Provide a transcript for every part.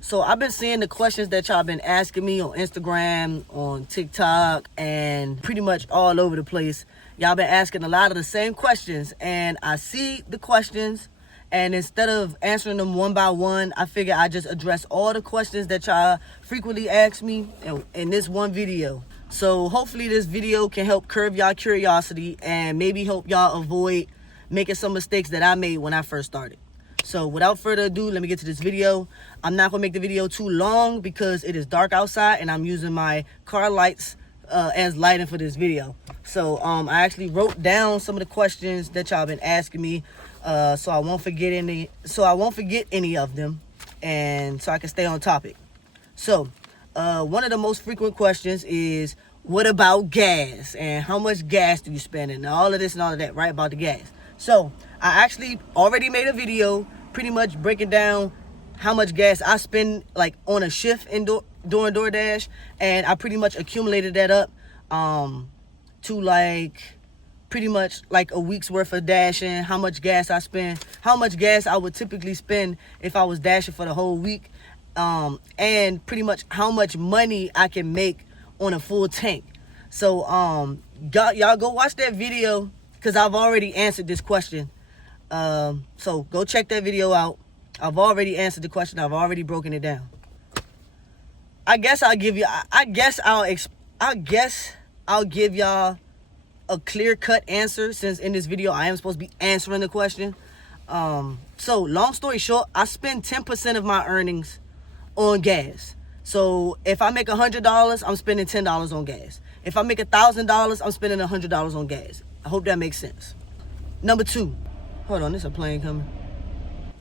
So I've been seeing the questions that y'all been asking me on Instagram, on TikTok, and pretty much all over the place. Y'all been asking a lot of the same questions, and I see the questions, and instead of answering them one by one, I figure I just address all the questions that y'all frequently ask me in this one video. So hopefully this video can help curb y'all curiosity and maybe help y'all avoid making some mistakes that I made when I first started. So without further ado, let me get to this video. I'm not gonna make the video too long because it is dark outside and I'm using my car lights as lighting for this video. So I actually wrote down some of the questions that y'all been asking me, so I won't forget any of them, and so I can stay on topic. So one of the most frequent questions is, what about gas, and how much gas do you spend, and all of this and all of that, right, about the gas. So I actually already made a video pretty much breaking down how much gas I spend like on a shift during DoorDash, and I pretty much accumulated that up to like pretty much like a week's worth of dashing, how much gas I spend, how much gas I would typically spend if I was dashing for the whole week, and pretty much how much money I can make on a full tank. So y'all go watch that video because I've already answered this question. So go check that video out. I've already answered the question. I've already broken it down. I guess I'll give y'all a clear-cut answer, since in this video I am supposed to be answering the question. So long story short, I spend 10% of my earnings on gas. So if I make $100, I'm spending $10 on gas. If I make $1,000, I'm spending $100 on gas. I hope that makes sense. Number two, hold on, there's a plane coming.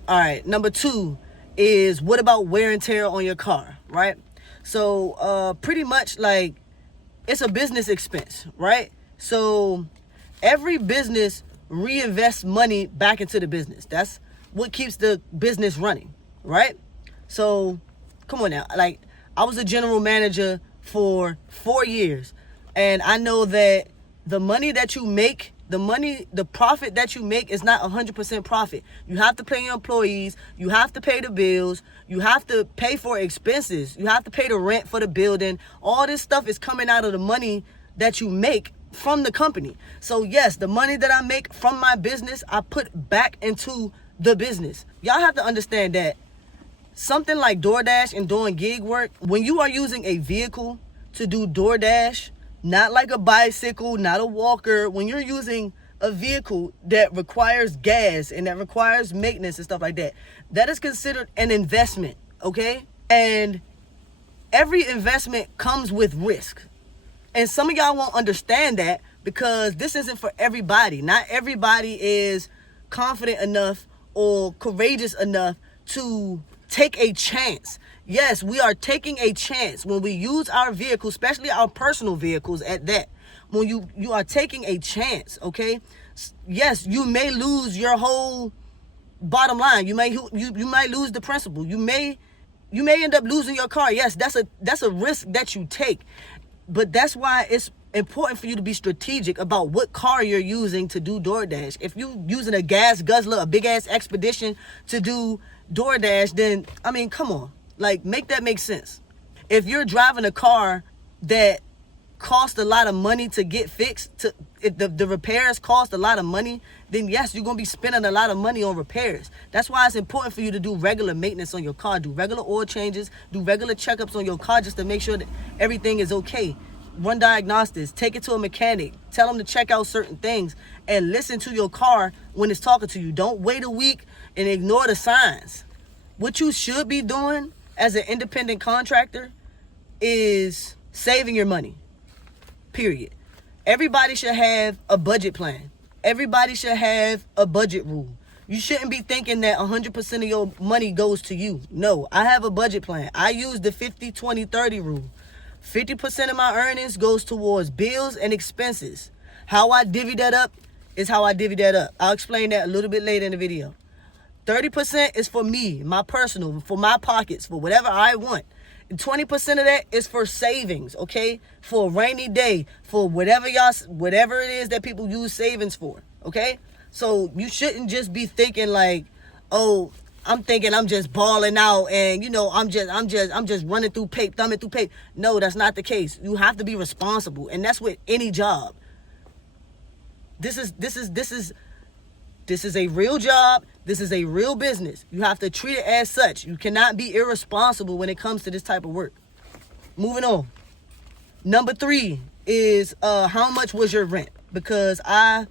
All right, number two is, what about wear and tear on your car, right? So pretty much like it's a business expense, right? So every business reinvests money back into the business. That's what keeps the business running, right? So come on now, like I was a general manager for 4 years, and I know that the money that you make, the profit that you make is not 100% profit. You have to pay your employees, you have to pay the bills, you have to pay for expenses, you have to pay the rent for the building. All this stuff is coming out of the money that you make from the company. So yes, the money that I make from my business, I put back into the business. Y'all have to understand that something like DoorDash and doing gig work, when you are using a vehicle to do DoorDash, not like a bicycle, not a walker, when you're using a vehicle that requires gas and that requires maintenance and stuff like that, that is considered an investment, okay? And every investment comes with risk. And some of y'all won't understand that because this isn't for everybody. Not everybody is confident enough or courageous enough to take a chance. Yes, we are taking a chance when we use our vehicles, especially our personal vehicles at that. When you are taking a chance, okay? Yes, you may lose your whole bottom line. You might lose the principal. You may end up losing your car. Yes, that's a risk that you take. But that's why it's important for you to be strategic about what car you're using to do DoorDash. If you're using a gas guzzler, a big ass Expedition to do DoorDash, then I mean, come on. Like, make that make sense. If you're driving a car that costs a lot of money to get fixed, the repairs cost a lot of money, then yes, you're going to be spending a lot of money on repairs. That's why it's important for you to do regular maintenance on your car, do regular oil changes, do regular checkups on your car just to make sure that everything is okay. Run diagnostics, take it to a mechanic, tell them to check out certain things, and listen to your car when it's talking to you. Don't wait a week and ignore the signs. What you should be doing as an independent contractor is saving your money, period. Everybody should have a budget plan. Everybody should have a budget rule. You shouldn't be thinking that 100% of your money goes to you. No, I have a budget plan. I use the 50-20-30 rule. 50% of my earnings goes towards bills and expenses. How I divvy that up is how I divvy that up. I'll explain that a little bit later in the video. 30% is for me, my personal, for my pockets, for whatever I want. And 20% of that is for savings, okay? For a rainy day, for whatever it is that people use savings for, okay? So you shouldn't just be thinking like, oh, I'm thinking I'm just balling out and I'm just running through paper, thumbing through paper. No, that's not the case. You have to be responsible, and that's with any job. This is a real job. This is a real business. You have to treat it as such. You cannot be irresponsible when it comes to this type of work. Moving on. Number 3 is how much was your rent? Because I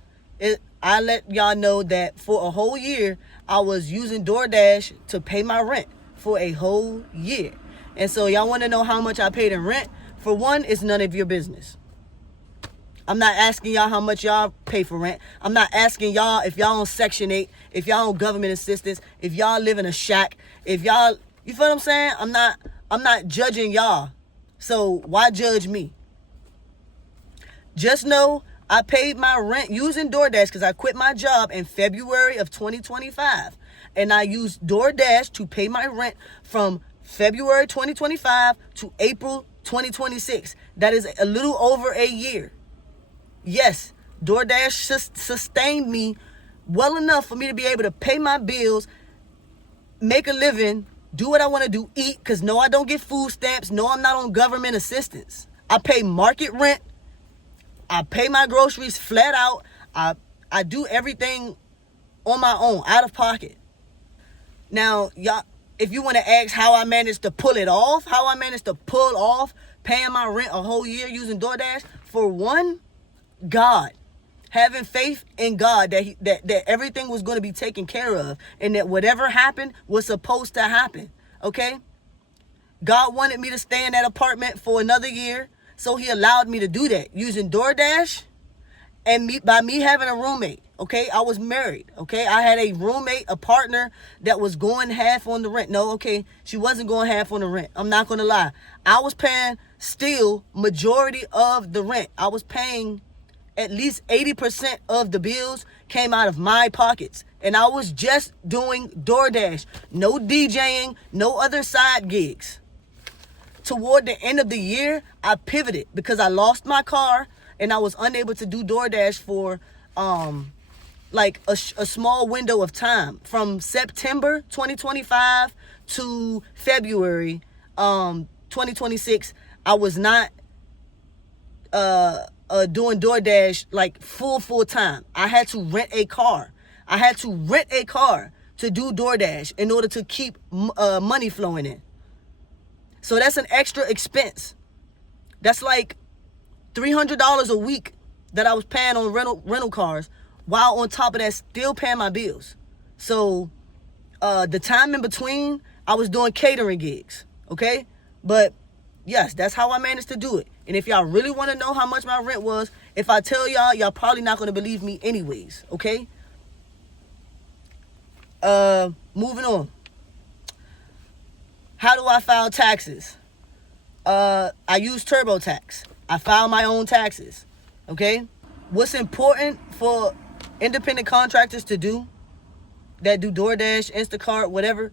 let y'all know that for a whole year I was using DoorDash to pay my rent for a whole year. And so y'all want to know how much I paid in rent? For one, it's none of your business. I'm not asking y'all how much y'all pay for rent. I'm not asking y'all if y'all on Section 8, if y'all on government assistance, if y'all live in a shack, if y'all, you feel what I'm saying? I'm not judging y'all. So why judge me? Just know I paid my rent using DoorDash because I quit my job in February of 2025. And I used DoorDash to pay my rent from February 2025 to April 2026. That is a little over a year. Yes, DoorDash sustained me well enough for me to be able to pay my bills, make a living, do what I want to do, eat, because no, I don't get food stamps. No, I'm not on government assistance. I pay market rent. I pay my groceries flat out. I do everything on my own, out of pocket. Now, y'all, if you want to ask how I managed to pull it off, how I managed to pull off paying my rent a whole year using DoorDash, for one, God. Having faith in God that everything was going to be taken care of and that whatever happened was supposed to happen. Okay? God wanted me to stay in that apartment for another year, so he allowed me to do that using DoorDash and by me having a roommate. Okay? I was married. Okay? I had a roommate, a partner that was going half on the rent. No, okay, she wasn't going half on the rent. I'm not going to lie. I was paying still majority of the rent. I was paying at least 80% of the bills came out of my pockets. And I was just doing DoorDash. No DJing, no other side gigs. Toward the end of the year, I pivoted because I lost my car and I was unable to do DoorDash for like a small window of time. From September 2025 to February 2026, I was not doing DoorDash like full time. I had to rent a car. To do DoorDash in order to keep money flowing in. So that's an extra expense. That's like $300 a week that I was paying on rental cars, while on top of that still paying my bills. So the time in between, I was doing catering gigs. Okay? But yes, that's how I managed to do it. And if y'all really want to know how much my rent was, if I tell y'all, y'all probably not going to believe me anyways, okay? Moving on. How do I file taxes? I use TurboTax. I file my own taxes, okay? What's important for independent contractors to do that do DoorDash, Instacart, whatever,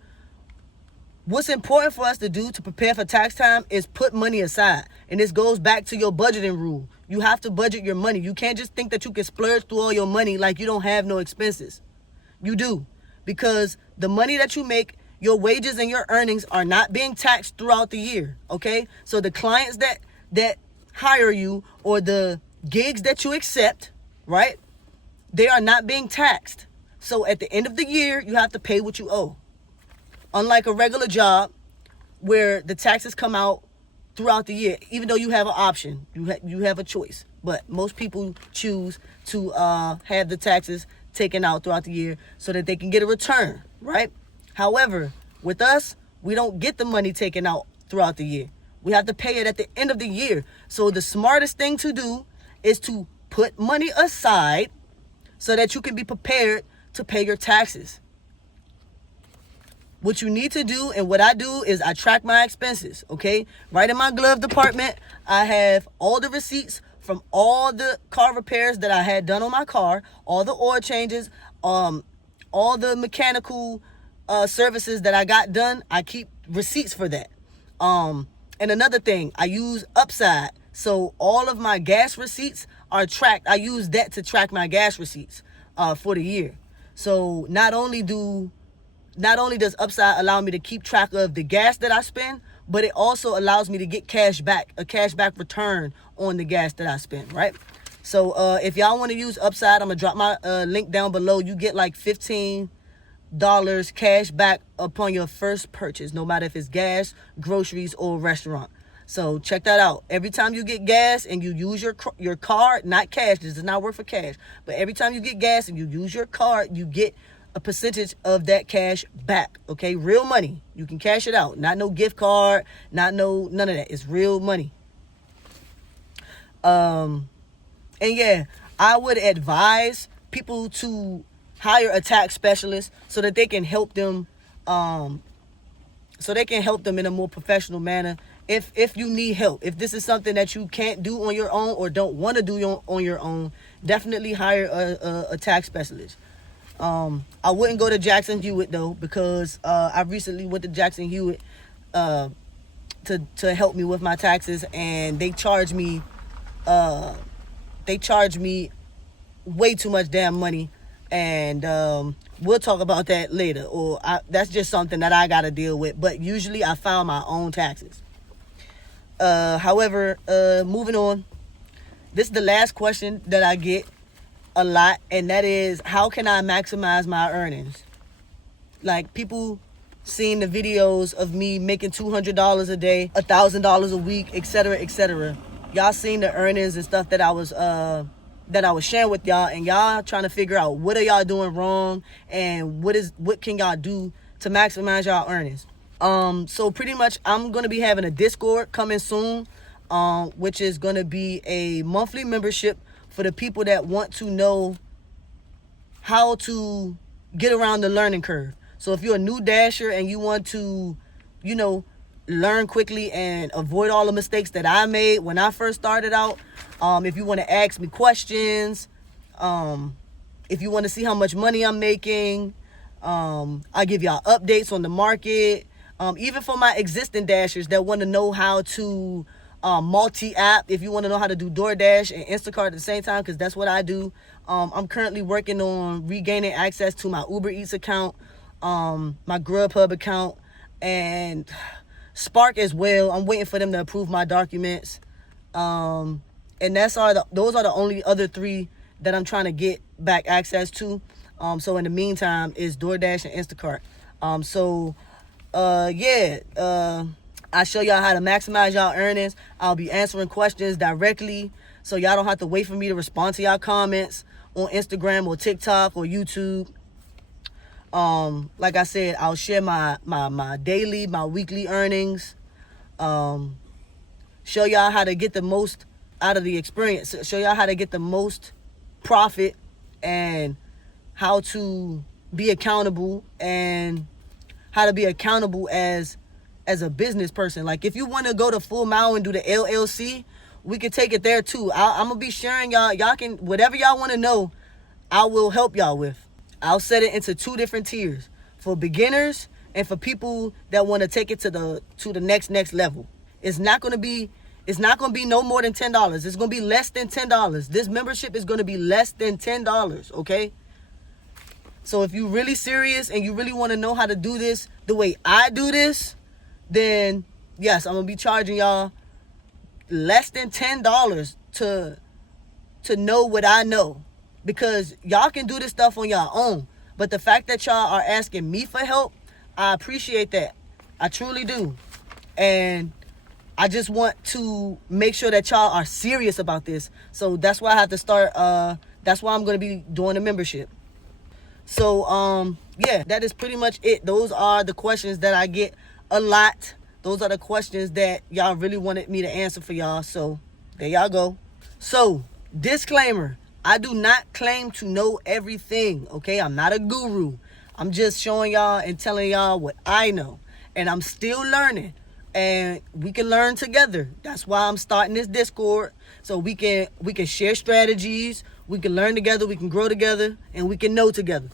what's important for us to do to prepare for tax time is put money aside. And this goes back to your budgeting rule. You have to budget your money. You can't just think that you can splurge through all your money like you don't have no expenses. You do. Because the money that you make, your wages and your earnings are not being taxed throughout the year. Okay? So the clients that hire you or the gigs that you accept, right? They are not being taxed. So at the end of the year, you have to pay what you owe. Unlike a regular job where the taxes come out throughout the year, even though you have an option, you have a choice. But most people choose to have the taxes taken out throughout the year so that they can get a return, right? However, with us, we don't get the money taken out throughout the year. We have to pay it at the end of the year. So the smartest thing to do is to put money aside so that you can be prepared to pay your taxes. What you need to do, and what I do, is I track my expenses, okay? Right in my glove department, I have all the receipts from all the car repairs that I had done on my car, all the oil changes, all the mechanical services that I got done. I keep receipts for that. And another thing, I use Upside. So all of my gas receipts are tracked. I use that to track my gas receipts for the year. So not only do not only does Upside allow me to keep track of the gas that I spend, but it also allows me to get cash back, a cash back return on the gas that I spend, right? So if y'all want to use Upside, I'm going to drop my link down below. You get like $15 cash back upon your first purchase, no matter if it's gas, groceries, or restaurant. So check that out. Every time you get gas and you use your card, not cash, this does not work for cash, but every time you get gas and you use your card, you get a percentage of that cash back, okay? Real money. You can cash it out. Not no gift card, none of that. It's real money. And yeah, I would advise people to hire a tax specialist so that they can help them in a more professional manner. If you need help, if this is something that you can't do on your own or don't want to do on your own, definitely hire a tax specialist. I wouldn't go to Jackson Hewitt though, because I recently went to Jackson Hewitt to help me with my taxes, and they charge me way too much damn money, and we'll talk about that later, or that's just something that I gotta deal with. But usually I file my own taxes. However, moving on, this is the last question that I get a lot, and that is, how can I maximize my earnings? Like, people seeing the videos of me making $200 a day, $1,000 a week, etc., etc. Y'all seen the earnings and stuff that I was sharing with y'all, and y'all trying to figure out what are y'all doing wrong and what can y'all do to maximize y'all earnings. So pretty much I'm going to be having a Discord coming soon, which is going to be a monthly membership for the people that want to know how to get around the learning curve. So if you're a new dasher and you want to, learn quickly and avoid all the mistakes that I made when I first started out, if you want to ask me questions, if you want to see how much money I'm making, I give y'all updates on the market. Even for my existing dashers that want to know how to multi-app, if you want to know how to do DoorDash and Instacart at the same time, because that's what I do. I'm currently working on regaining access to my Uber Eats account, my Grubhub account, and Spark as well. I'm waiting for them to approve my documents. And those are the only other three that I'm trying to get back access to. So in the meantime, is DoorDash and Instacart. I show y'all how to maximize y'all earnings. I'll be answering questions directly, so y'all don't have to wait for me to respond to y'all comments on Instagram or TikTok or YouTube. Like I said, I'll share my daily, my weekly earnings. Show y'all how to get the most out of the experience. Show y'all how to get the most profit and how to be accountable, and how to be accountable as a business person. Like, if you want to go to full mile and do the LLC, we can take it there too. I'm gonna be sharing y'all can, whatever y'all want to know, I will help y'all with. I'll set it into 2 different tiers, for beginners and for people that want to take it to the next level. It's not gonna be no more than $10. It's gonna be less than $10. This membership is gonna be less than $10, okay? So if you're really serious and you really want to know how to do this the way I do this, then yes, I'm going to be charging y'all less than $10 to know what I know. Because y'all can do this stuff on your own. But the fact that y'all are asking me for help, I appreciate that. I truly do. And I just want to make sure that y'all are serious about this. So that's why I have to start. That's why I'm going to be doing a membership. So, yeah, that is pretty much it. Those are the questions that I get a lot. Those are the questions that y'all really wanted me to answer for y'all. So, there y'all go. So, disclaimer. I do not claim to know everything, okay? I'm not a guru. I'm just showing y'all and telling y'all what I know. And I'm still learning. And we can learn together. That's why I'm starting this Discord. So we can share strategies. We can learn together, we can grow together, and we can know together.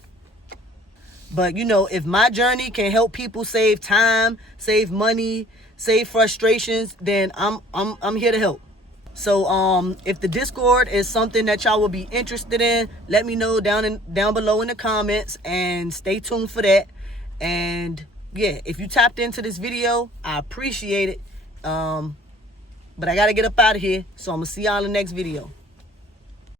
But if my journey can help people save time, save money, save frustrations, then I'm here to help. So if the Discord is something that y'all will be interested in, let me know down below in the comments, and stay tuned for that. And yeah, if you tapped into this video, I appreciate it. But I gotta get up out of here, so I'm gonna see y'all in the next video.